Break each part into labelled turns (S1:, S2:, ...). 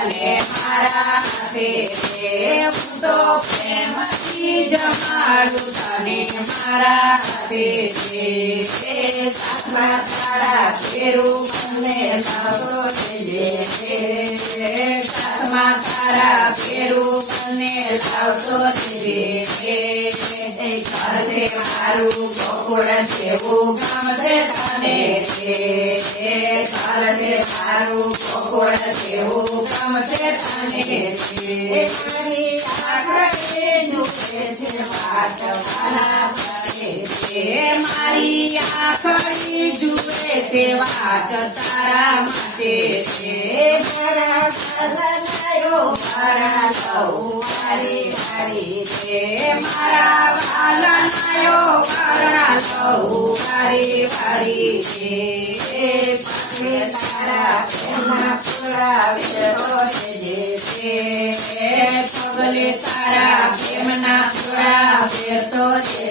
S1: મારા હાથે હું તો પ્રેમથી જમાડું તને મારા હાથે સાતમા તારા ફેરું મને લાવતો રહેજે સાતમા તારા ફેરું મને લાવતો રહેજે ઘરે મારું ગોકુળ જેવું ગમતે તને ઘરે મારું ગોકુળ જેવું ગમતે તને મારી આંખે જુએ છે વાટ કરે છે મારી આંખડી જુએ તે વાટ તારા માટે છે મારા સલનાયો મારા સૌ મારી મારી છે મારા વાલનાયો મારા સૌ. પગલે તારા પ્રેમના પુરાવે ફેરતો છે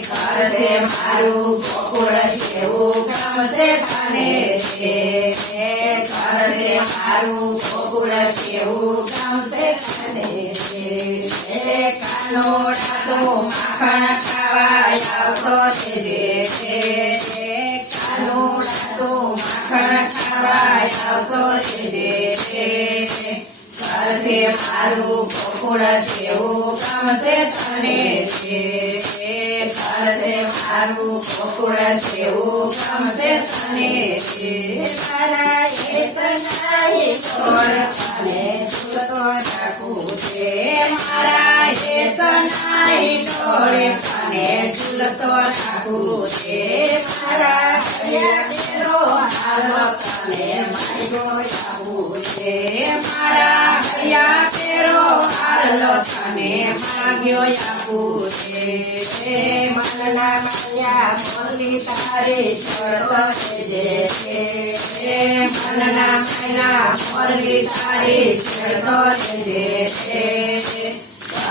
S1: ઘરે મારું ગોકુળ જેવું ગમતે તને છે ઘરે મારું ગોકુળ જેવું ગમતે તને છે કાનોડા તો માખણ ખાવા આવતો છે કાનોડા તો માખણ ખાવા આવતો છે ઘરે મારું ગોકુળ જેવું ગમતે છે ઘરે મારું ગોકુળ જેવું ગમતે તને છે. તારા એતના ઈશ્વર રાખું છે. મારા છે. મારા છે. તને માગ્યો આપું છે. મનના માયા મોલી તારે ચડતો જે મનના માયા મોલી તારે ચડતો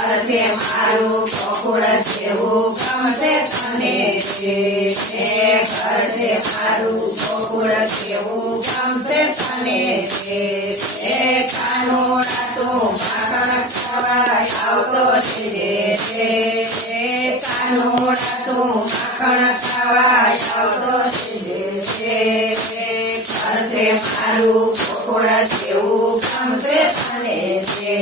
S1: છે મારું ગોકુળ જેવું ગમતે તને છે ઘરે મારું ગોકુળ જેવું ગમતે તને છે કાનોડા તો માખણ ખાવા આવતો છે કાનોડા તો માખણ ખાવા આવતો છે ઘરે મારું ગોકુળ જેવું ગમતે તને છે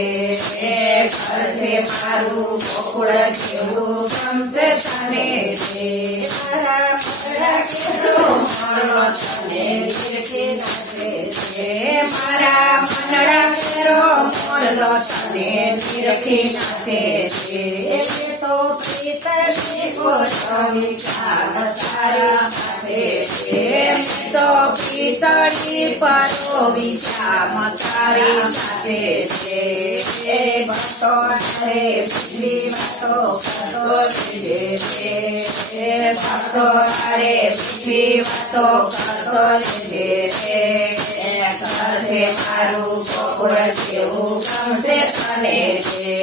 S1: ઘરે મારું ગોકુળ જેવું ગમતે તને છે મારા પગલા કેરો મારો તને નિરખી નાખે છે મારા મનડા કેરો મોરલો તને નિરખી નાખે છે તો પ્રીતની ગોઠવી ચાલ તારા માટે છે તો પ્રીતની પરો વિચામ તારી સાથે છે ભક્તો રે બીજી વાતો કરતો છે ભક્તો રે બીજી વાતો કરતો છે ઘરે મારું ગોકુળ જેવું ગમતે તને છે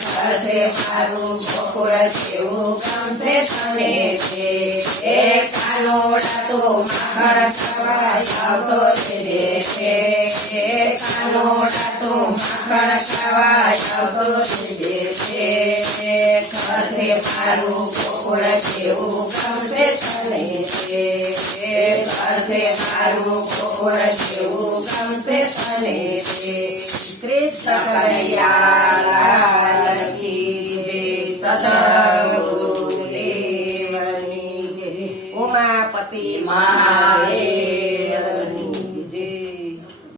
S1: ઘરે મારું ગોકુળ જેવું ગમતે તને છે कानोडतो मकरचवायावतो शिरे कानोडतो मकरचवायावतो शिरे कर्ते पारु कोकुरचेउ कर्ते कृष्ण कन्या की सदा શ્રી મહાદેવ.